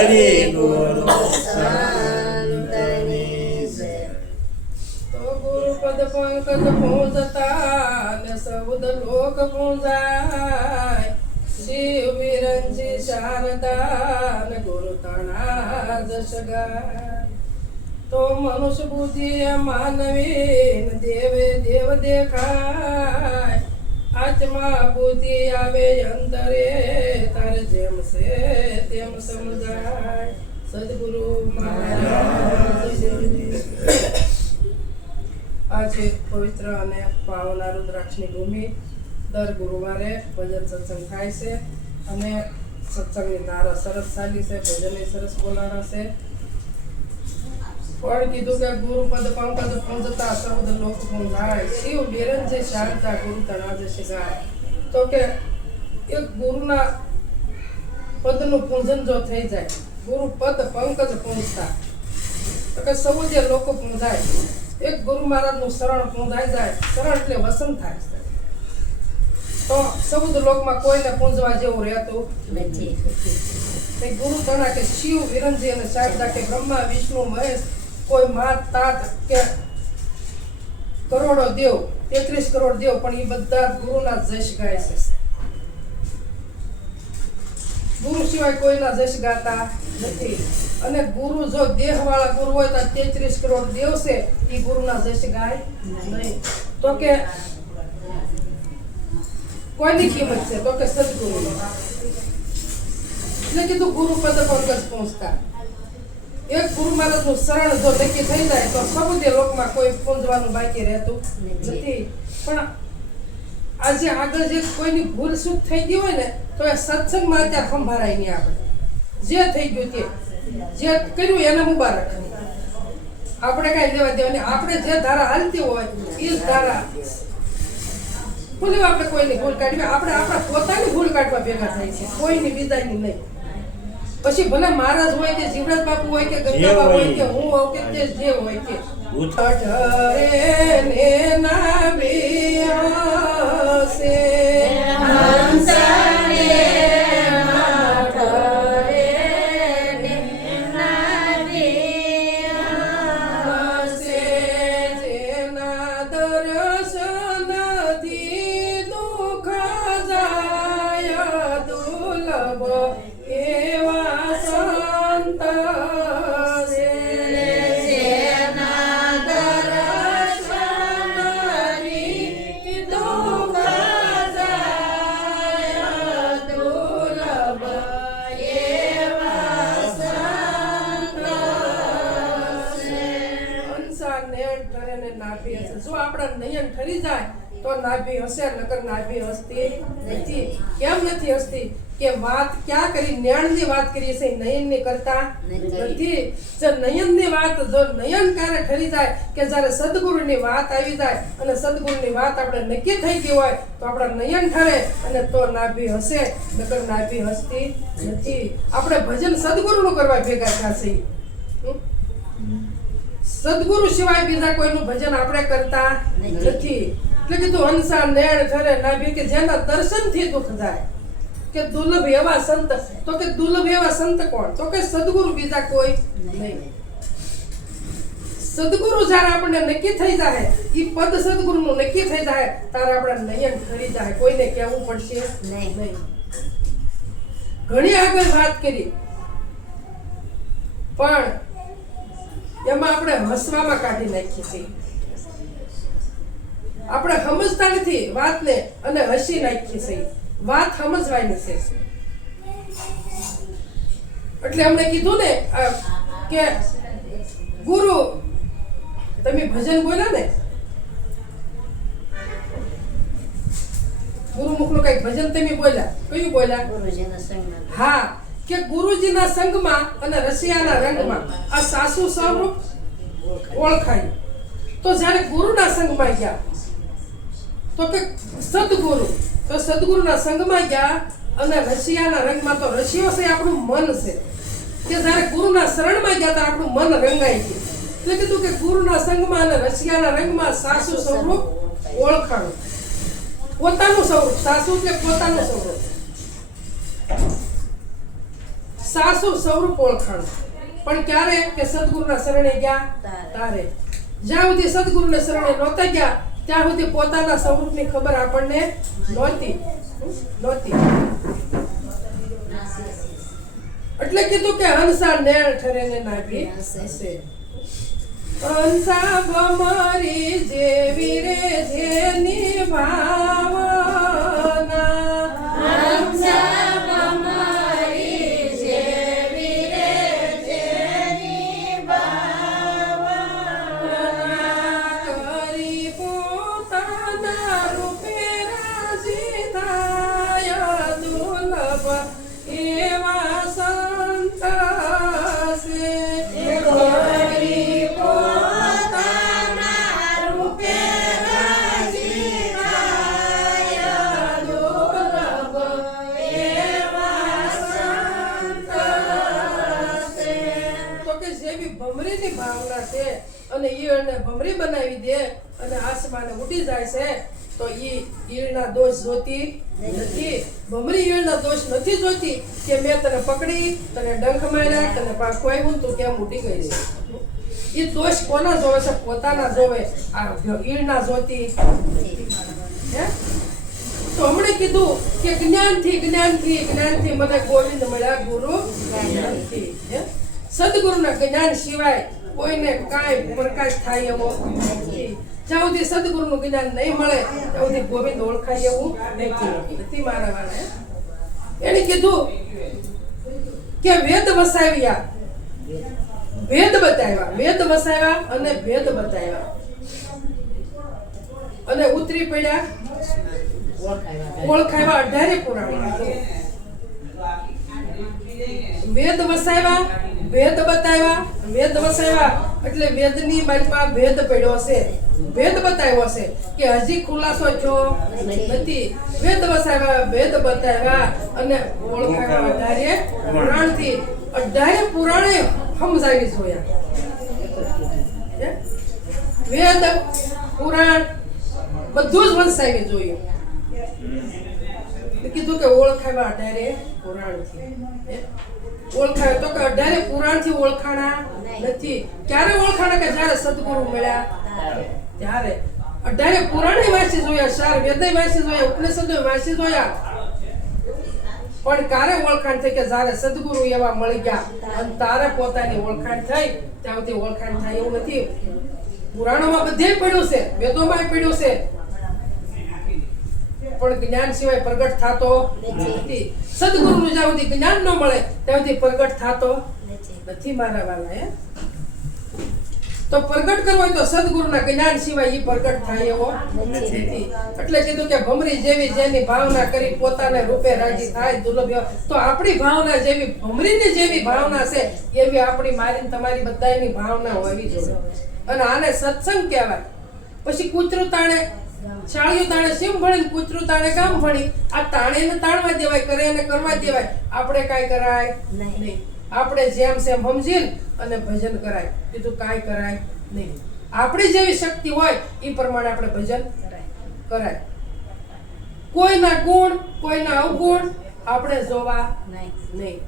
હરિ ગુરુ સંતની છે. તો ગુરુપદ પંકજ પૂજતા ને સૌદ લોક પૂજાય. શિવ વિરંજી શારદા ને ગુરુ તણા જશ ગાય. તો મનુષ્ય બુદ્ધિ માનવી દેવે દેવ દેખાય. આત્મા બુદ્ધિ આવે અંતરે તારે જેમ છે તેમ સમજાય. સદગુરુ મહારાજ. આજે પવિત્ર અને પાવના રુદ્રાક્ષની ભૂમિ દર ગુરુવારે ભજન સત્સંગ થાય છે અને સત્સંગની ધારા સરસ ચાલી છે, ભજન સરસ બોલાણા છે. પણ કીધું કે ગુરુપદ પંકજ પૂજતા સૌદ લોક પૂજાય. શિવ બિરંજી શારદા ગુરુ તણા જશ ગાય. તો કે એક ગુરુના પદનું પૂજન જો થઈ જાય, ગુરુ પદ પંકજ પૂજતા, તો કે સૌદ લોકો પૂજાય. એક ગુરુ મહારાજનું શરણ પૂજાઈ જાય. શરણ એટલે વસન થાય છે. તો સૌદ લોકમાં કોઈને પૂજવા જેવું રહેતું નથી. ગુરુ તણા કે શિવ વિરંજી અને શારદા કે બ્રહ્મા વિષ્ણુ મહેશ, કોઈ માત તાત કે કરોડો દેવ, 33 કરોડ દેવ, પણ એ બધા ગુરુના જશ ગાય છે. ગુરુ સિવાય કોઈના જશ ગાતા નથી. અને ગુરુ જો દેહ વાળા ગુરુ હોય તો 33 કરોડ દેવ છે એ ગુરુના જશ ગાય નહીં. તો કે કોઈની કિંમત છે? તો કે સદગુરુ. એટલે કીધું ગુરુ પદ પંકજ પહોંચતા. એક ગુરુ મહારાજનું શરણ જો નક્કી થઈ જાય તો સૌદે લોકમાં કોઈ પૂંજવાનું બાકી રહેતું નથી. પણ આજે આગળ જે કોઈની ભૂલ ચૂક થઈ ગઈ હોય ને તો એ સત્સંગમાં અત્યારે સંભાળાય નહીં. આપણે જે થઈ ગયું તે જે કર્યું એને મુબારક. આપણે કાંઈ લેવા દેવાની. આપણે જે ધારા હાલતી હોય એ જ ધારા ભૂલી આપણે કોઈની ભૂલ કાઢવી. આપણે આપણા પોતાની ભૂલ કાઢવા ભેગા થાય છે, કોઈની બીજાની નહીં. પછી ભલે મહારાજ હોય કે જીવરાજ બાપુ હોય કે ગંગાબા હોય કે હું હોઉં કે જે હોય કે જો આપણા નયન ઠરી જાય તો નાભી હશે, નકર નાભી હસતી નથી. કેમ નથી હસતી? કે વાત ક્યાં કરી? નેણની વાત કરીએ છે, નયનની કરતા નથી. જો નયનની વાત જો નયન ક્યારે ઠરી જાય કે જ્યારે સદગુરુની વાત આવી જાય અને સદગુરુની વાત આપણે નક્કી થઈ ગઈ હોય તો આપણા નયન ઠરે અને તો નાભી હશે, નકર નાભી હસતી નથી. આપણે ભજન સદગુરુનું કરવા ભેગા થશે. સદગુરુ સિવાય બીજા કોઈનું ભજન આપણે કરતા નથી. એટલે કીધું હંસા નેણ ઠરે નાભી કે જેના દર્શનથી દુઃખ જાય. કે દુર્લભ એવા સંત. તો કે દુર્લભ એવા સંત કોણ? તો કે સદગુરુ, બીજા કોઈ નહીં. સદગુરુ જ્યારે આપણને નક્કી થઈ જાય, એ પદ સદગુરુનું નક્કી થઈ જાય ત્યારે આપણે નયન ઠરી જાય. કોઈને કહેવું પડશે નહીં. ઘણી આગળ વાત કરી પણ એમાં આપણે હસવામાં કાઢી નાખીએ છીએ. આપણે સમજતા નથી વાતને અને હસી નાખીએ છીએ. વાત સમજવાની છે. એટલે અમને કીધું ને કે ગુરુ તમે ભજન બોલ્યા ને, ગુરુમુખનું કઈક ભજન તમે બોલ્યા. કયું બોલ્યા? ગુરુજીના સંગમાં. હા, કે ગુરુજીના સંગમાં અને રસિયાના રંગમાં આ સાસુ સ્વરૂપ ઓળખાય. તો જ્યારે ગુરુના સંગમાં ગયા તો કે સદગુરુ, તો સદગુરુના સંગમાં ગયા અને રસિયાના રંગમાં. તો રસિયો છે આપણું મન છે. કે જ્યારે ગુરુના શરણમાં ગયા ત્યારે આપણું મન રંગાઈ ગયું. એટલે કીધું કે ગુરુના સંગમાં અને રસિયાના રંગમાં સાસુ સ્વરૂપ ઓળખાણું. પોતાનું સ્વરૂપ. સાસુ એટલે પોતાનું સ્વરૂપ. સાસુ સ્વરૂપ ઓળખાણ. પણ ક્યારે કે સદગુરુના શરણે ગયા તારે. જ્યાં સુધી સદગુરુના શરણે નહોતા ગયા ત્યાં સુધી પોતાના સ્વરૂપની ખબર આપણને નહોતી. એટલે કીધું કે હંસા નેણ ઠરે ને નાભી હસે. હંસા ભમરી જેવી રે જેની ભાવના. હંસા ભમરી જેવી રે જેની ભાવના. કરી પોતાના રૂપે રાજી થાય દુર્લભ એવા સંત છે. કરી પોતાના રૂપે રાજી થાય દુર્લભ એવા સંત છે. તો કે જેવી ભમરીની ભાવના છે અને ઈયળને ભમરી બનાવી દે અને આસમાને ઉડી જાય છે તો ઈયળના દોષ જોતી નથી. ભમરી ઈયળના દોષ નથી જોતી કે મેં તને પકડી તને ડંખ માર્યા તને પાછું આવ્યું તું કેમ ઉડી ગઈ છે. એ દોષ કોના જોવે છે? પોતાના જોવે. આ ઈયળના જોતી હે. તો હમણે કીધું કે જ્ઞાનથી મને ગોવિંદ મળ્યા ગુરુ જ્ઞાનથી. સદગુરુના જ્ઞાન સિવાય કોઈને કાંઈ પ્રકાશ થાય એવો નથી. જ્યાં સુધી સદગુરુનું જ્ઞાન નહીં મળે ત્યાં સુધી ગોવિંદ ઓળખાય એવું નથી મારા વાળા. એને કીધું કે વેદ વસાવ્યા ભેદ બતાવ્યા. વેદ વસાવ્યા અને ભેદ બતાવ્યા અને ઉતરી પડ્યા ઓળખાવ્યા 18 પુરાણ. વેદ વસાવ્યા ભેદ બતાવ્યા. વેદ વસાવ્યા એટલે વેદની બાજુમાં ભેદ પડ્યો છે. ભેદ બતાવ્યો છે કે હજી ખુલાસો થયો નથી. વેદ વસાવ્યા ભેદ બતાવ્યા અને ઓળખાવ્યા 18 પુરાણથી. 18 પુરાણે સમજાવી જોયા. વેદ પુરાણ બધું જ વંચાવી જોયું. કીધું કે ઓળખાવ્યા 18 પુરાણથી. ઓળખાય તો કે 18 પુરાણથી ઓળખાણા નથી. ક્યારે ઓળખાણા? કે જ્યારે સદગુરુ મળ્યા ત્યારે. 18 પુરાણે વાંચી જોયા, 4 વેદે વાંચી જોયા, ઉપનિષદો વાંચી જોયા. પણ ક્યારે ઓળખાણ થઈ? કે જ્યારે સદગુરુ એવા મળી ગયા અને તારે પોતાની ઓળખાણ થઈ. ત્યાં સુધી ઓળખાણ થાય એવું નથી. પુરાણોમાં બધે પડ્યું છે, વેદોમાં પડ્યું છે, પણ જ્ઞાન સિવાય પ્રગટ થતો નથી. સદગુરુનું જ્યાં સુધી જ્ઞાન ન મળે ત્યાં સુધી પ્રગટ થતો નથી મારા વાલા. તો પ્રગટ કરવો હોય તો સદગુરુના જ્ઞાન સિવાય એ પ્રગટ થાય એવો નથી. એટલે કીધું કે ભમરી જેવી જેની ભાવના કરી પોતાને રૂપે રાજી થાય દુર્લભ. તો આપણી ભાવના જેવી ભમરીની જેવી ભાવના છે એવી આપણી મારી તમારી બધાની ભાવના હોવી જોઈએ. અને આને સત્સંગ કહેવાય. પછી કૂતરું તાણે છાળિયું તાણે સીમ ભણી કૂતરું તાણે કામ ભણી. આ તાણે ને તાણવા દેવાય, કરે ને કરવા દેવાય. આપણે કાંઈ કરાય નહીં. આપણે જેમ સેમ સમજીને અને ભજન કરાય, બીજું કાંઈ કરાય નહીં. આપણી જેવી શક્તિ હોય એ પ્રમાણે આપણે ભજન કરાય. કોઈના ગુણ કોઈના અવગુણ આપણે જોવા નહીં.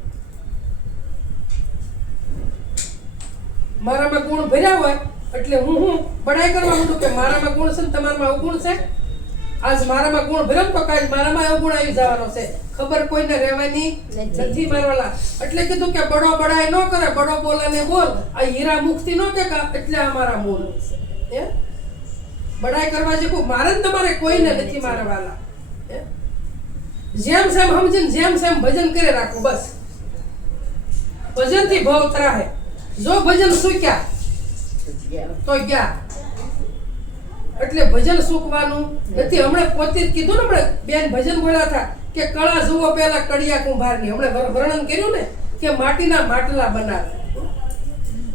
મારામાં ગુણ ભર્યા હોય એટલે હું બડાઈ કરવા માંડું કે મારામાં ગુણ છે ને તમારામાં અવગુણ છે. આજ મારામાં ગુણ ભર્યો તો કાલ મારામાં અવગુણ આવી જવાનો છે. ખબર કોઈને રહેવાની નથી મારવાલા. એટલે કીધું કે બડો બડાઈ ન કરે, બડો બોલાને બોલ. આ હીરા મુખથી ન કે એટલે અમારા મૂળ હે બડાઈ કરવા જેવું મારે તમારે કોઈને નથી મારવાલા. જેમ સેમ સમજીને જેમ સેમ ભજન કરે રાખવું બસ. ભજનથી ભવ ત્રાહે. જો ભજન સુક્યા તો ગયા. એટલે ભજન સુકવાનું નથી. હમણાં પોતે જ કીધું ને, હમણાં બેન ભજન બોલ્યા હતા કે કળા જુઓ પેલા કડિયા કુંભારની. હમણાં વર્ણન કર્યું ને કે માટીના માટલા બનાવે.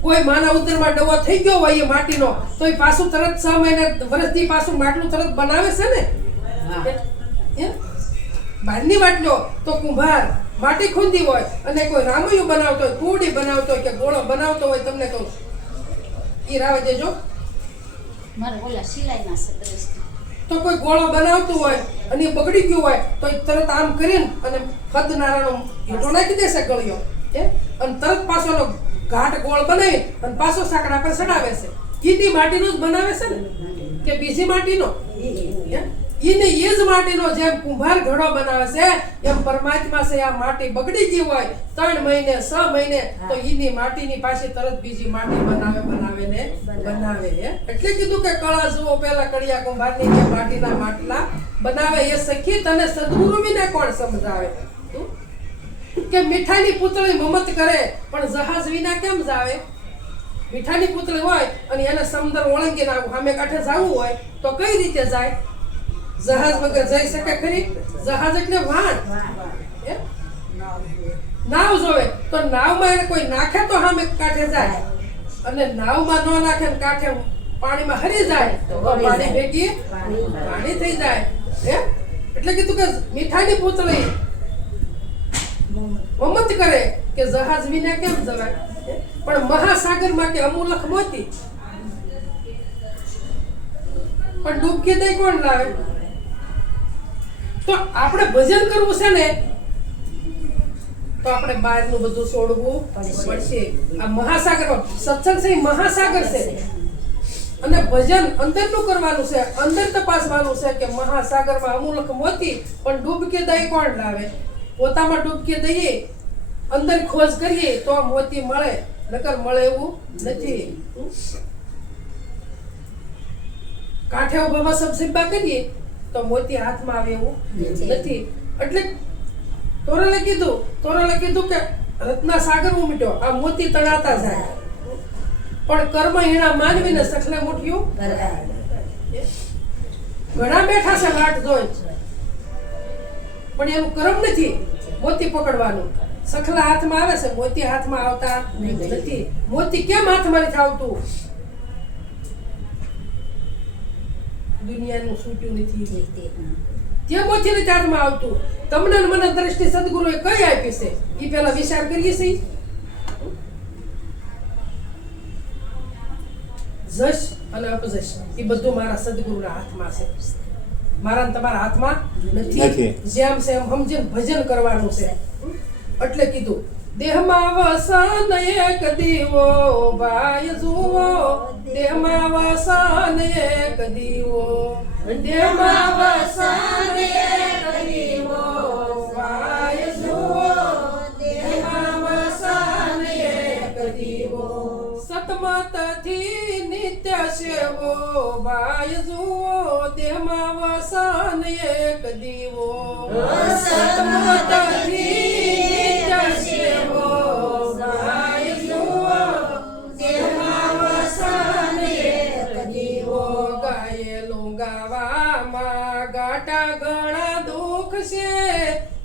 કોઈ માના ઉદરમાં ડવો થઈ ગયો હોય એ માટીનો તો એ પાછું તરત 6 મહિના વર્ષથી પાછું માટલું તરત બનાવે છે ને. બહારની માટલો તો કુંભાર માટી ખૂંદી હોય અને કોઈ રામૈયું બનાવતો હોય, કુડી બનાવતો હોય કે ગોળો બનાવતો હોય, તમને કહું એ રાવા દેજો. મારે ઓલા સિલાઈના છે તો કોઈ ગોળો બનાવતું હોય અને એ બગડી ગયું હોય તો એ તરત આમ કરીને અને ખદનારાનો હેઠો નાખી દેશે ગળ્યો અને તરત પાછો એનો ઘાટ ગોળ બનાવી અને પાછો સાંકડા પર ચડાવે છે. ઈની માટીનો જ બનાવે છે ને કે બીજી માટીનો? ઈને એ જ માટીનો જેમ કુંભાર ઘડો બનાવે છે એમ પરમાત્મા છે આ માટી બગડી ગઈ હોય 3 મહિને 6 મહિને તો ઈની માટીની પાછી તરત બીજી માટી બનાવે એટલે કીધું કે કળા જુઓ પેલા કડિયા કુંભારની જે માટીના માટલા બનાવે એ સખી તને સદગુરુ વિને કોણ સમજાવે કે મીઠાઈની પુતળી મમત કરે પણ જહાજ વિના કેમ જાવે? મીઠાઈની પુતળી હોય અને એને સમંદર ઓળંગીને સામે કાંઠે જવું હોય તો કઈ રીતે જાય? જહાજ વગર જઈ શકે ખરી? જહાજ એટલે વાણ, નાવ જોવે તો નાવમાં એને કોઈ નાખે તો સામે કાંઠે જાય અને નાવમાં ન નાખે ને કાંઠે પાણીમાં હરી જાય તો પાણી ભેગી પાણી થઈ જાય. એટલે કીધું કે મીઠાઈની પુતળી મમત કરે કે જહાજ વિના કેમ જવાય? પણ મહાસાગરમાં કે અમૂલક મોતી પણ ડૂબકી દઈ કોણ લાવે? તો આપણે ભજન કરવું છે ને તો આપણે બહારનું બધું છોડવું પડશે. આ મહાસાગર સત્સંગ છે, મહાસાગર છે અને ભજન અંદરનું કરવાનું છે, અંદર તપાસવાનું છે કે મહાસાગરમાં અમૂલક મોતી પણ ડૂબકી દઈ કોણ લાવે? પોતામાં ડૂબકી દઈએ, અંદર ખોજ કરીએ તો મોતી મળે, નકર મળે એવું નથી. કાંઠે ઉભા સબસિબ્બા કરીએ તો મોતી હાથમાં આવે એવું નથી. એટલે તોરલે કીધું કે રત્ના સાગર ઉમટ્યો, આ મોતી તણાતા જાય પણ કર્મ હીણા માનવીને સખલે મુઠ્યું ઘણા બેઠા છે વાટ જોઈ પણ એનું કર્મ નથી મોતી પકડવાનું. સખલા હાથમાં આવે છે, મોતી હાથમાં આવતા નથી. મોતી કેમ હાથમાં નથી આવતું? દુનિયાનું છૂટ્યું નથી, કેમ મોતી નથી હાથમાં આવતું? તમને ને મને દ્રષ્ટિ સદગુરુએ કઈ આપી છે એ પેલા વિચાર કરીએ છીએ. જશ અને અપજશ એ બધું મારા સદગુરુના હાથમાં છે, મારા તમારા હાથમાં નથી. જેમ છે એમ સમજીને ભજન કરવાનું છે. એટલે કીધું દેહમાં વસન એક દીવો ભાઈ જુઓ, દેહમાં વસન એક દીવો, દેહમાં વસન એક દીવો ભાઈ જુઓ, દેહમાં વસન એક દીવો, સતમતથી નિત્ય સેવો ભાઈ જુઓ, દેહમાં વસન એક દીવો, સતમતથી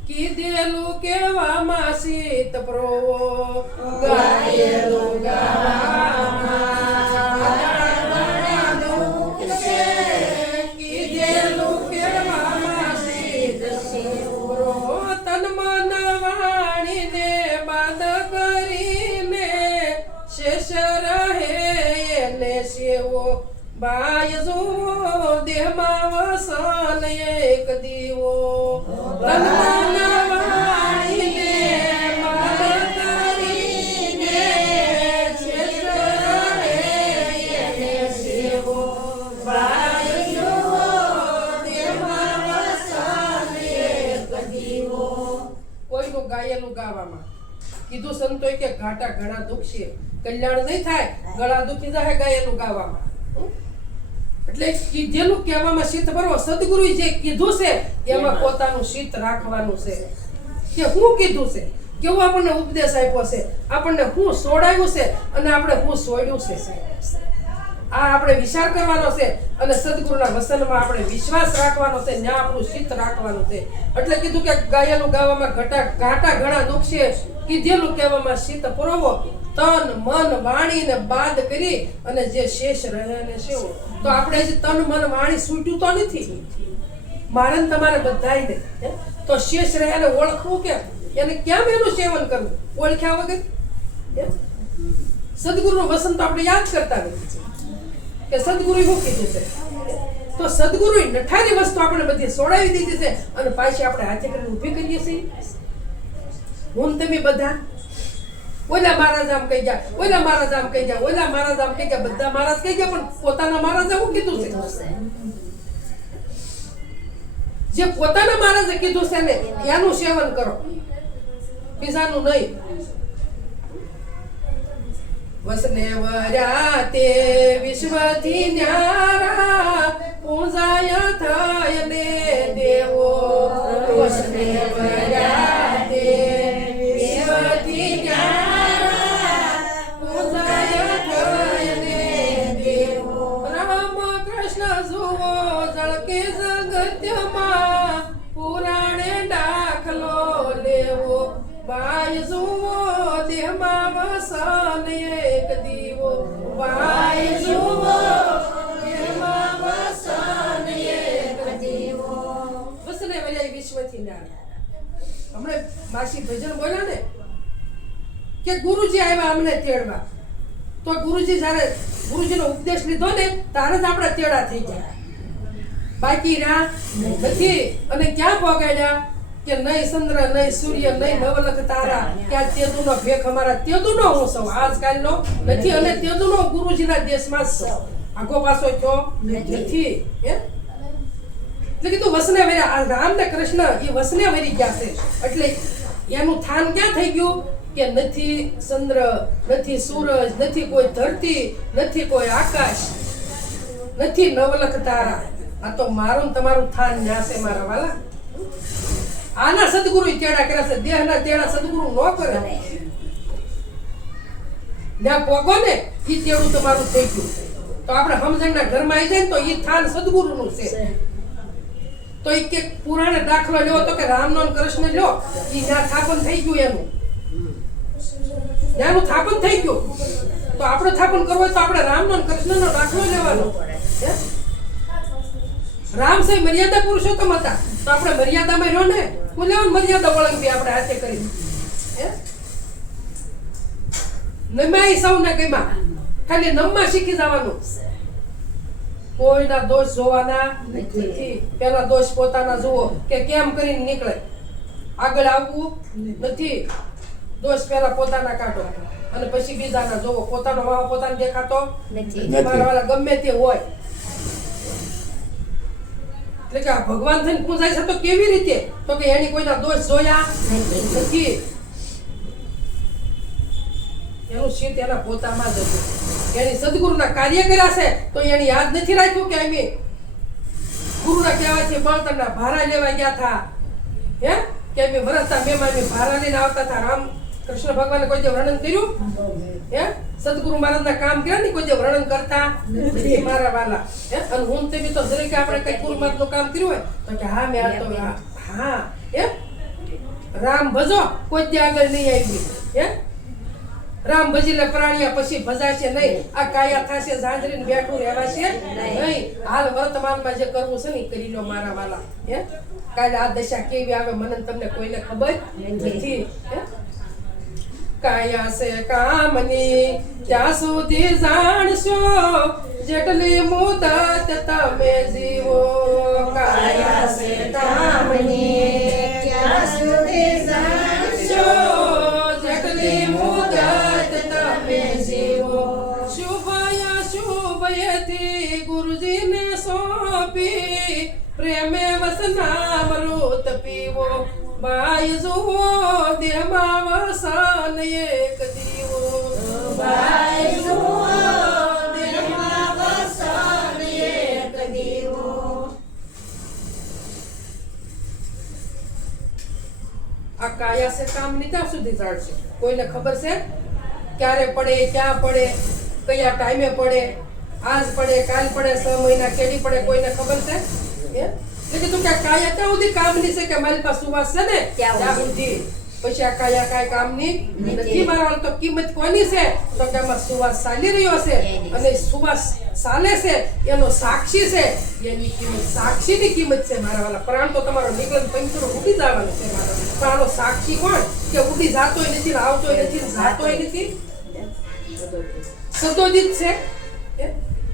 કીધેલું કેવામાં શીત પ્રોવો, ગાયેલું ગાવામાં દુઃખ છે, કીધેલું કેવામાં શીત પ્રોવો, તન મન વાણીને બાદ કરીને શેષ રહે એને સેવો બાય જુઓ, દેહમાં વસન એક દીવો, તન મન વાણીને બાદ કરીને શેષ રહે એને સેવો બાય જુઓ, દેહમાં વસન એક દીવો. કોઈનું ગાયેલું ગાવામાં કીધું સંતોએ કે ઘાટા ઘણા દુખશે, કલ્યાણ નહીં થાય, ગળા દુખી જાય ગાયેલું ગાવામાં. એટલે કીધેલું કહેવામાં શીત ભરવો, સદગુરુએ જે કીધું છે એમાં પોતાનું શીત રાખવાનું છે કે હું કીધું છે, કેવું આપણને ઉપદેશ આપ્યો છે, આપણને હું છોડાયું છે અને આપણે હું છોડ્યું છે. આ આપણે વિચાર કરવાનો છે અને સદગુરુના વસનમાં આપણે વિશ્વાસ રાખવાનો છે, ત્યાં આપણું શીત રાખવાનું છે. એટલે કીધું કે ગાયેલું ગાવામાં ઘાટા ઘણા દુખશે, કીધેલું કહેવામાં શીત પુરવો, તન મન વાણીને બાદ કરી અને જે શેષ રહે ને સેવો. તો આપણે હજી તન મન વાણી છૂટ્યું તો નથી, મારે ને તમારે બધાયને. તો શેષ રહે ને ઓળખવું કેમ? એને કેમ એનું સેવન કરવું ઓળખ્યા વગર? સદગુરુનું વસન તો આપણે યાદ કરતા નથી કે સદગુરુએ શું કીધું છે. તો સદગુરુએ નઠારી વસ્તુ આપણે બધી સોડાવી દીધી છે અને પાછી આપણે હાથે કરીને ઊભી કરીએ છીએ. હું તમે બધા ઓલા મહારાજ આમ કહી ગયા, ઓલા મહારાજ આમ કહી ગયા, ઓલા મહારાજ આમ કહી ગયા, બધા મહારાજ કહી ગયા, પણ પોતાના મહારાજે શું કીધું છે? જે પોતાના મહારાજે કીધું છે ને એનું સેવન કરો, બીજાનું નહીં. વસને વર્યા તે વિશ્વથી ન્યારા પૂજાય થાય ને દેવો. વસને વર્યા તે વિશ્વથી ન્યારા પૂજાય થાય ને દેવો. રામ કૃષ્ણ જુઓ જળકે જગત્યમાં પુરાણે દાખલો લેવો. બાય જુઓ દેહમાં વસન એક દીવો. બાય જુઓ દેહમાં વસન એક દીવો. વસને વર્યા વિશ્વથી ન્યારા. હમણે માસી ભજન બોલ્યા ને કે ગુરુજી આવ્યા અમને તેડવા, તો ગુરુજી જ્યારે ગુરુજીનો ઉપદેશ લીધો ને ત્યારે જ આપણે તેડા થઈ ગયા, બાકી રહ્યા નથી. અને ક્યાં પહોંચાડ્યા કે નહીં ચંદ્ર, નહીં સૂર્ય, નહીં નવલખ તારા, ક્યાં તેદુનો ભેખ અમારા તેદુનો હું સૌ આજકાલનો નથી. અને તેદુનો ગુરુજીના દેશમાં આગો પાછો થયો નથી. એટલે કીધું વસને વર્યા. આ રામ ને કૃષ્ણ એ વસને વરી ગયા છે, એટલે એનું થાન ક્યાં થઈ ગયું કે નથી ચંદ્ર, નથી સૂરજ, નથી કોઈ ધરતી, નથી કોઈ આકાશ, નથી નવલખ તારા. આ તો મારું ને તમારું થાન ન્યા છે મારા વાલા. આના સદગુરુ તેડા કર્યા છે, દેહના તેડા સદગુરુ ન કરે. ત્યાં પોગો ને ઈ તેડું તમારું થઈ ગયું. તો આપણે સમજણના ઘરમાં આવી જાય ને તો ઈ થાન સદગુરુનું છે. તો ઈ કે પુરાણે દાખલો લેવો તો કે રામનો ને કૃષ્ણ લ્યો, ઈ ત્યાં થાપન થઈ ગયું એનું. ત્યાંનું થાપન થઈ ગયું. તો આપણે થાપન કરવું હોય તો આપણે રામનો ને કૃષ્ણનો દાખલો લેવાનો. રામ છે મર્યાદા પુરુષોત્તમ હતા, તો આપણે મર્યાદામાં રહ્યો ને, હું લેવાનું મર્યાદા વળંગી આપણે હાથે કરી. નમાઈ સૌને ગમ્યા, ખાલી નમમાં શીખી જવાનું. કોઈના દોષ જોવાના નથી. પેલા દોષ પોતાના જુઓ કે કેમ કરીને નીકળે, આગળ આવવું નથી. દોષ પેલા પોતાના કાઢો અને પછી બીજાના જોવો. પોતાનો વાહ પોતાને દેખાતો નથી. મારા વાળા ગમે તે હોય. એટલે કે આ ભગવાન થઈને પૂજાય છે તો કેવી રીતે? તો કે એની કોઈના દોષ જોયા નથી. એનું શીત એના પોતામાં જ હતું. એની સદગુરુના કાર્ય કર્યા છે તો એની યાદ નથી રાખ્યું કે અમે ગુરુના કહેવાથી બળતણના ભારા લેવા ગયા હતા. હે કે અમે વરસતા મહેમાન ભારા લઈને આવતા હતા. રામ કૃષ્ણ ભગવાને કોઈ જે વર્ણન કર્યું? હે સદગુરુ મહારાજના કામ કર્યા ને કોઈ જે વર્ણન કરતા નથી મારા વાલા. હે અને હું તે બી તો દરેક આપણે કઈ ગુરુ મહારાજનું કામ કર્યું હોય તો કે હા મેં તો હા હે રામ ભજો કોઈ જે આગળ નહીં આવી. હે રામ ભજીલે પ્રાણિયા પછી ભજાશે નહીં. આ કાયા થાશે ઝાંઝરીને બેઠું રહેવાશે નહીં. હાલ વર્તમાનમાં જે કરવું છે ને કરી લો મારા વાલા. હે કાલે આ દશા કેવી આવે મને તમને કોઈને ખબર નથી. હે કાયા છે કામની ત્યાં સુધી જાણશો જેટલી મુદત તમે જીવો. કાયા છે કામની ત્યાં સુધી જાણશો જેટલી મુદત તમે જીવો. શુભય શુભયથી ગુરુજીને સોંપી પ્રેમે વસનામૃત પીવો. બાય જુઓ દેહમાં વસન એક દીવો. બાય જુઓ દેહમાં વસન એક દીવો. આ કાયા છે કામની ત્યાં સુધી જાણશે. કોઈને ખબર છે ક્યારે પડે, ક્યાં પડે, કયા ટાઈમે પડે, આજ પડે, કાલ પડે, 6 મહિના કેડી પડે, કોઈને ખબર છે? એટલે તું કે કાયા ત્યાં સુધી કામની છે કે મારી પાસે સુવાસ છે ને ત્યાં સુધી. પછી આ કાયા કાંઈ કામની નથી. મારા તો કિંમત કોની છે તો કે આમાં સુવાસ ચાલી રહ્યો છે અને સુવાસ ચાલે છે એનો સાક્ષી છે. એની કિંમત સાક્ષીની કિંમત છે મારા વાલા. પ્રાણ તો તમારો નીકળે પંચરો ઉડી જવાનો છે મારા. પ્રાણો સાક્ષી કોણ કે ઉડી જાતોય નથી, આવતોય નથી, જાતોય નથી, સદોદિત છે.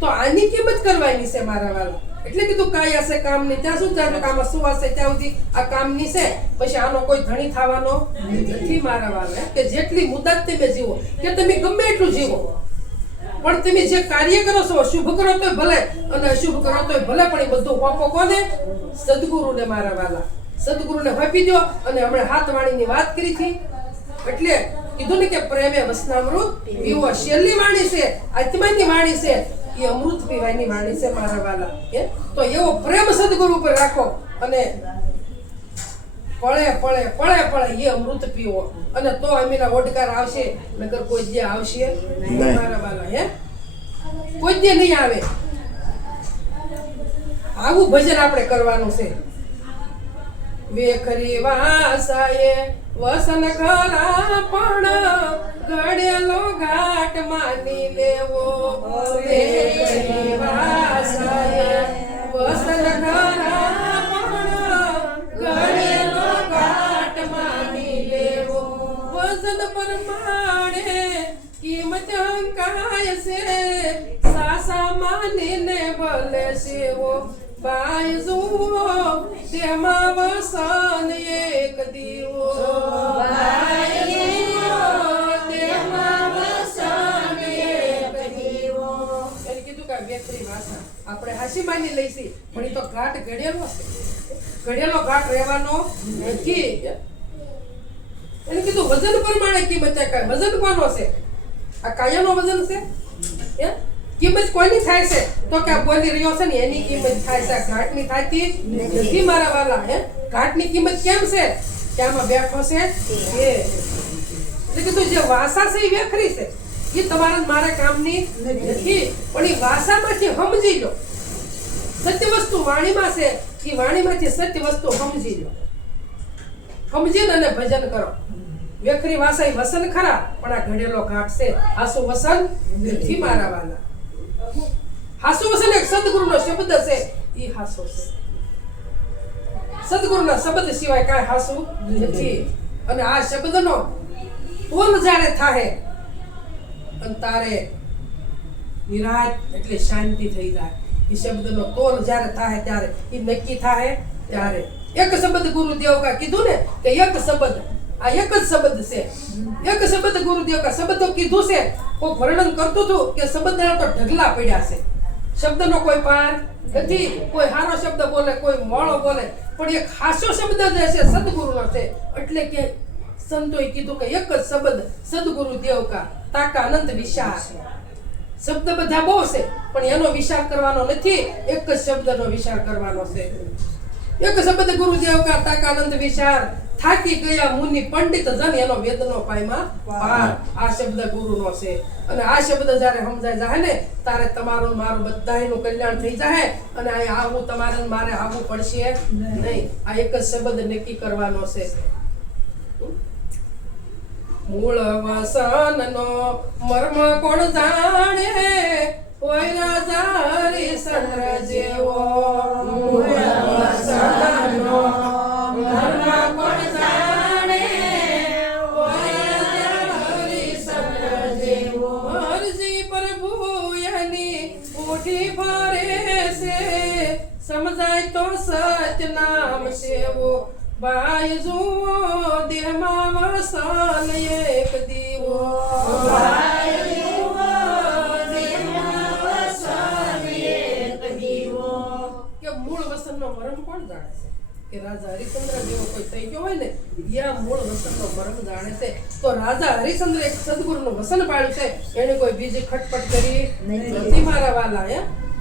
તો આની કિંમત કરવાની છે મારા વાલા. એટલે કીધું કાંઈ હશે કામની ત્યાં શું ત્યાં કામ શું હશે ત્યાં સુધી આ કામની છે, પછી આનો કોઈ ધણી થવાનો નથી મારા વાલા. કે જેટલી મુદત તમે જીવો કે તમે ગમે એટલું જીવો, પણ તમે જે કાર્ય કરો છો શુભ કરો તોય ભલે અને અશુભ કરો તોય ભલે, પણ એ બધું વાપો કોને? સદગુરુને મારા વાલા. સદગુરુને વાપી દો. અને હમણાં હાથ વાણીની વાત કરી હતી એટલે કીધું ને કે પ્રેમે વસનામૃત પીવો. છેલ્લી વાણી છે, આત્માની વાણી છે, એ અમૃત પીવાની વાણી છે મારા વાલા. તો એવો પ્રેમ સદગુરુ ઉપર રાખો અને પળે પળે પળે પળે એ અમૃત પીવો. અને તો અમીના ઓડકાર આવશે, નગર કોઈ જે આવશે મારા વાલા. કોઈ જે નહીં આવે. આવું ભજન આપણે કરવાનું છે. વેખરી વાસાએ વસન ખરા પણ ઘડેલો ઘાટ માની લેવો. વેખરી વાસાએ વસન ખરા પણ ઘડેલો ઘાટ માની લેવો. વસન પરમાણે કિંમત અંકાય છે, સાસા માનીને ભલે સેવો. બાય જુઓ તેમાં વસન એક દીવો. બાય જુઓ તેમાં વસન એક દીવો. એને કીધું કે વેખરી ભાષા આપણે હાસી માની લઈશી, પણ એ તો ઘાટ ઘડેલો છે. ઘડેલો ઘાટ રહેવાનો નથી. એને કીધું વજન પ્રમાણે કિંમત કાય. વજન કોનો છે? આ કાયાનો વજન છે. કિંમત કોની થાય છે? તો કે આ બોલી રહ્યો છે ને એની કિંમત થાય છે. ઘાટની થાતી નથી મારા વાલા. ઘાટની કિંમત કેમ છે? કે આમાં બેઠો છે એટલે કીધું જે વાસા છે એ વેખરી છે, એ તમારા મારા કામની નથી. પણ એ વાસામાંથી સમજી લો. સત્ય વસ્તુ વાણીમાં છે, એ વાણીમાંથી સત્ય વસ્તુ સમજી લો. સમજીને અને ભજન કરો. વેખરી વાસા એ વસન ખરા, પણ આ ઘડેલો ઘાટ છે. હાસુ વસન નથી મારા વાલા. હાસુ વસન એક સદગુરુનો શબ્દ છે, ઈ હાસુ છે. સદગુરુના શબ્દ સિવાય કાંઈ હાસુ નથી. અને આ શબ્દનો તોલ જ્યારે થાહે અને તારે નિરાત એટલે શાંતિ થઈ જાય. એ શબ્દનો તોલ જ્યારે થાહે ત્યારે એ નક્કી થાહે ત્યારે. એક શબ્દ ગુરુદેવ કા કીધું ને કે એક શબ્દ, આ એક જ શબ્દ છે. એક શબ્દ ગુરુદેવ કા શબ્દો કીધું છે. કોઈ વર્ણન કરતું હતું કે શબ્દના તો ઢગલા પડ્યા છે. શબ્દનો કોઈ પાર નથી. કોઈ હારો શબ્દ બોલે, કોઈ મોળો બોલે, પણ એક હાસો શબ્દ જે છે સદગુરુનો છે. એટલે કે સંતોએ કીધું કે એક જ શબ્દ સદગુરુ દેવ કા તાકા અનંત વિચાર. શબ્દ બધા બહુ છે, પણ એનો વિચાર કરવાનો નથી. એક જ શબ્દનો વિચાર કરવાનો છે. એક શબ્દ ગુરુદેવ કા તાકા અનંત વિચાર. થાકી ગયા મુનિ પંડિત જન એનો વેદનો પાયમાં પાર. આ શબ્દ ગુરુનો છે. અને આ શબ્દ જ્યારે સમજાય જાય ને ત્યારે તમારું મારું બધાયનું કલ્યાણ થઈ જાય. અને આ આવું તમારે મારે આવવું પડશે નહીં. આ એક જ શબ્દ નક્કી કરવાનો છે. મૂળ વસનનો મર્મ કોણ જાણે? કોઈ રાજા હરિશ્ચંદ્ર જેવો. મૂળ વસનનો મર્મ કોણ જાણે? કોઈ રાજા હરિશ્ચંદ્ર જેવો. હરજી પ્રભુ એની ઉઠી ફરે છે, સમજાય તો સત્ય નામ સેવો. બાય જુઓ દેહમાં વસન એક દીવો. બાય જુઓ દેહમાં વસન એક દીવો. કે મૂળ વસનનો મરમ કોણ જાણે છે? કે રાજા હરિશ્ચંદ્ર જેવો કોઈ થઈ ગયો હોય ને, યા મૂળ વસનનો મરમ જાણે છે. તો રાજા હરિશ્ચંદ્ર એક સદગુરુનું વસન પાડ્યું છે, એને કોઈ બીજી ખટપટ કરી નથી મારા વાલા.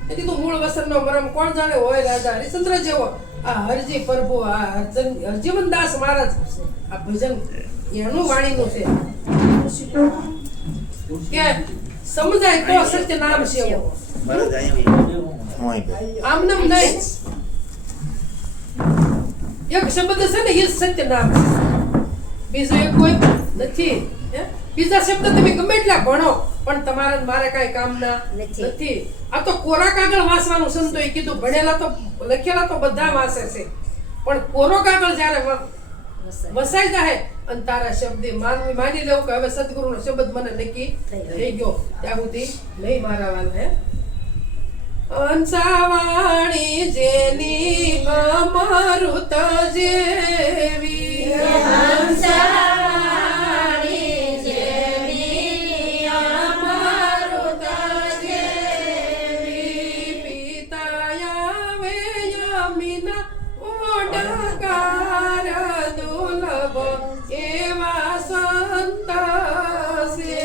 એ કીધું મૂળ વસનનો મરમ કોણ જાણે? હોય રાજા હરિશ્ચંદ્ર જેવો. આ હરજી પ્રભુ, આ હરજીવનદાસ મહારાજ, આ ભજન એનું વાણીનું છે કે સમજાય તો સત્ય નામ સેવો. આમ નામ નહીં. એક શબ્દ છે ને એ સત્ય નામ છે. બીજું એક કોઈ નથી. બીજા શબ્દ તમે ગમે એટલા ભણો પણ તમારે મારે કાંઈ કામના નથી. આ તો કોરા કાગળ વાંચવાનું સંતોએ કીધું. ભણેલા તો લખેલા તો બધા વાંચે છે, પણ કોરો કાગળ જ્યારે વસાઈ જાય અને તારા શબ્દ માની લેવું કે હવે સદગુરુનો શબ્દ મને નક્કી થઈ ગયો, ત્યાં સુધી નહીં મારા વાલા. હંસાવાણી જેની અમૃત જેવી હંસાવાણી જેની અમૃત જેવી પિતા આવે યમીના ઓડકાર દુર્લભ એવા સંત છે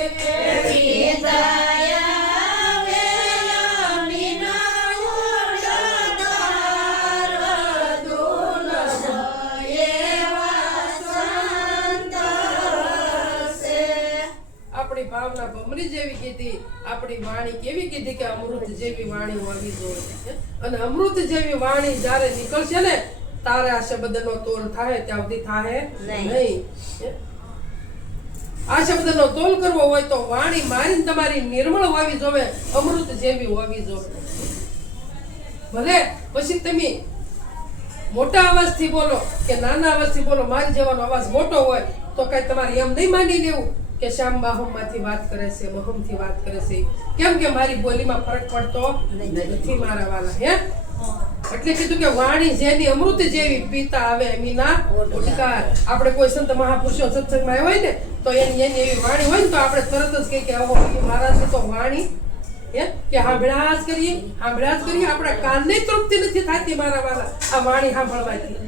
આપણી ભાવના ભમરી જેવી કીધી, આપણી વાણી કેવી કીધી કે અમૃત જેવી વાણી હોવી જોઈએ. અને અમૃત જેવી વાણી જ્યારે નીકળશે ને તારે આ શબ્દનો તોલ થાય ત્યાં સુધી થાય નહીં. આ શબ્દનો તોલ કરવો હોય તો વાણી મારી તમારી નિર્મળ હોવી જોઈએ, અમૃત જેવી હોવી જોઈએ. ભલે પછી તમે મોટા અવાજથી બોલો કે નાના અવાજથી બોલો, મારી જેવાનો અવાજ મોટો હોય તો કઈ તમારે એમ નહીં માની લેવું કે શ્યામ બાહમમાંથી વાત કરે છે, બહમથી વાત કરે છે. કેમ કે મારી બોલીમાં ફરક પડતો નથી મારા વાલા. હે એટલે કીધું કે વાણી જેની અમૃત જેવી પીતા આવે મીના ઉડકાર. આપણે કોઈ સંત મહાપુરુષો સત્સંગમાં આવ્યા હોય ને તો એની એવી વાણી હોય ને તો આપણે તરત જ કહીએ કે ઓહો મહારાજ તો વાણી કે સાંભળ્યા જ કરીએ. આપણા કાનને તૃપ્તિ નથી થતી મારા વાલા આ વાણી સાંભળવાથી.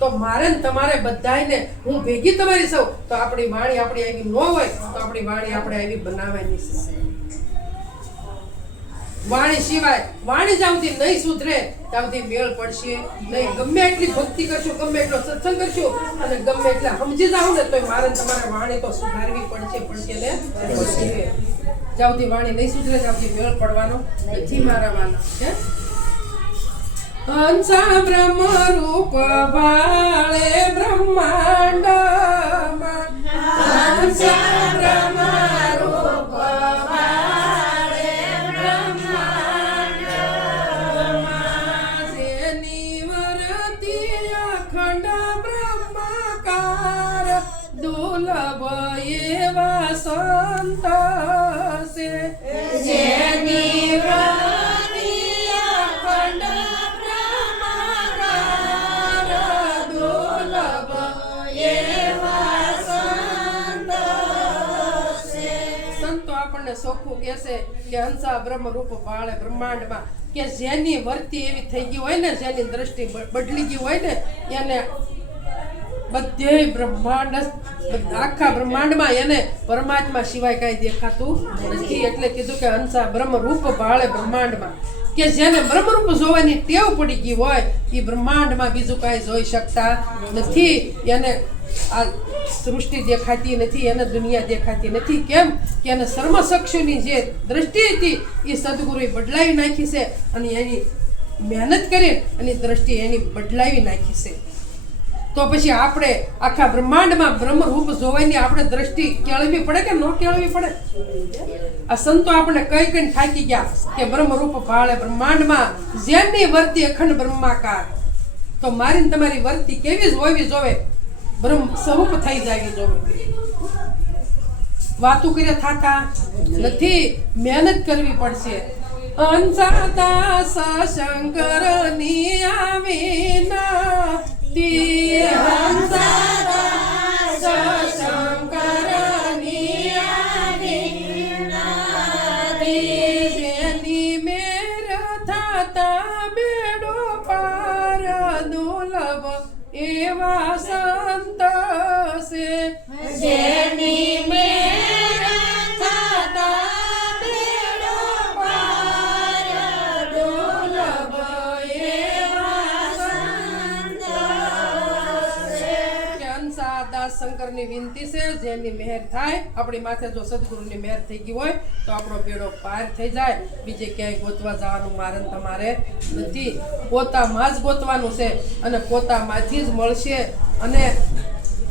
તો મારે ને તમારે બધાને હું ભેગી તમારી સૌ તો આપણી વાણી આપણી આવી ન હોય તો આપણી વાણી આપણે આવી બનાવવાની છે. વાણી સિવાય વાણી જાવતી નહીં સુધરે ત્યાંથી મેળ પડશે નહીં. ગમે એટલી ભક્તિ કરશું, ગમે એટલો સત્સંગ કરશું અને ગમે એટલા સમજી જાવ ને તો મારે તમારે વાણી તો સુધારવી પડશે ને પડશે. જાવતી વાણી નહીં સુધરે ત્યાંથી મેળ પડવાનો નથી મારા વાલા. હંસા બ્રહ્મ રૂપ ભાળે બ્રહ્માંડમાં, હંસા બ્રહ્મ રૂપ ભાળે બ્રહ્માંડમાં, જેની વરતી અખંડ બ્રહ્માકાર દુર્લભ એવા સંત છે. જેની વરતી અખંડ સોખું કહેશે કે હંસા બ્રહ્મ રૂપ પાળે બ્રહ્માંડમાં, કે જેની વર્તી એવી થઈ ગઈ હોય ને, જેની દ્રષ્ટિ બદલી ગઈ હોય ને એને બધે બ્રહ્માંડ આખા બ્રહ્માંડમાં એને પરમાત્મા સિવાય કઈ દેખાતું નથી. એટલે કીધું કે હંસા બ્રહ્મ રૂપ પાળે બ્રહ્માંડમાં, કે જેને બ્રહ્મરૂપ જોવાની ટેવ પડી ગઈ હોય એ બ્રહ્માંડમાં બીજું કાંઈ જોઈ શકતા નથી. એને આ સૃષ્ટિ દેખાતી નથી, એને દુનિયા દેખાતી નથી. કેમ કે એને સર્વચક્ષુની જે દ્રષ્ટિ હતી એ સદગુરુએ બદલાવી નાખી છે અને એની મહેનત કરી અને દ્રષ્ટિ એની બદલાવી નાખી છે. તો પછી આપણે આખા બ્રહ્માંડમાં બ્રહ્મરૂપ જોવાની આપણે દ્રષ્ટિ કેળવવી પડે કે ન કેળવવી પડે? આ સંતો આપણે કઈ કઈ થાકી ગયા કે બ્રહ્મરૂપ ભાળે બ્રહ્માંડમાં જેની વર્તી અખંડ બ્રહ્માકાર. તો મારી તમારી વર્તી કેવી જ હોવી જોવે? બ્રહ્મ સ્વરૂપ થઈ જાવી જોવે. વાતું કર્યા થાતા નથી, મહેનત કરવી પડશે. અંસાદાસ શંકરની આવીના જેની મેર થતા બેડો પાર દુર્લભ એવા સંત છે. જેની મેર થતા બેડો પાર દુર્લભ શંકરની વિનંતી છે જેની મહેર થાય આપણી માથે, જો સદગુરુની મહેર થઈ ગઈ હોય તો આપણો બેડો પાર થઈ જાય. બીજે ક્યાંય ગોતવા જવાનું મારે તમારે નથી, પોતામાં જ ગોતવાનું છે અને પોતામાંથી જ મળશે. અને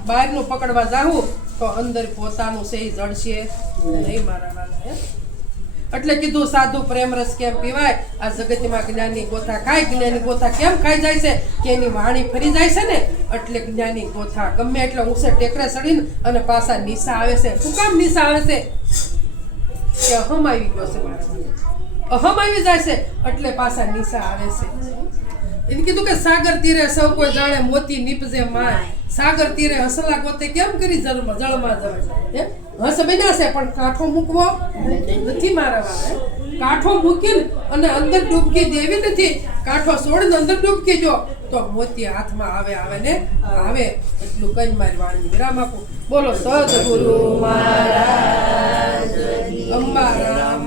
બહારનું પકડવા જાવું તો અંદર પોતાનું છે એ જડશે નહીં મારા વાલા. એટલે કીધું સાધુ પ્રેમ રસ કેમ પીવાય? આ જગતમાં જ્ઞાની ગોથા ખાય. જ્ઞાની ગોથા કેમ ખાઈ જાય છે? કે એની વાણી ફરી જાય છે ને એટલે જ્ઞાની ગોથા ગમે એટલે ઊંચે ટેકરે ચડીને અને પાછા નીસા આવે છે. શું કામ નીસા આવે છે? કે હમ આવી ગયો છે મારા. અહમ આવી જાય છે એટલે પાછા નિશા આવે છે. એને કીધું કે સાગર તીરે સૌ કોઈ જાણે મોતી નીપજે માય. સાગર તીરે હસલા ગોતે કેમ કરી જળમાં જવાય? હસ બન્યા છે પણ કાંઠો મૂકવો નથી મારા વાળે. કાંઠો મૂકીને અને અંદર ડૂબકી દેવી નથી. કાંઠો છોડીને અંદર ડૂબકી જો તો મોતી હાથમાં આવે ને આવે. એટલું કઈ મારી વાણીની વિરામ આપું. બોલો સદગુરુ મહારાજ અંબારામ.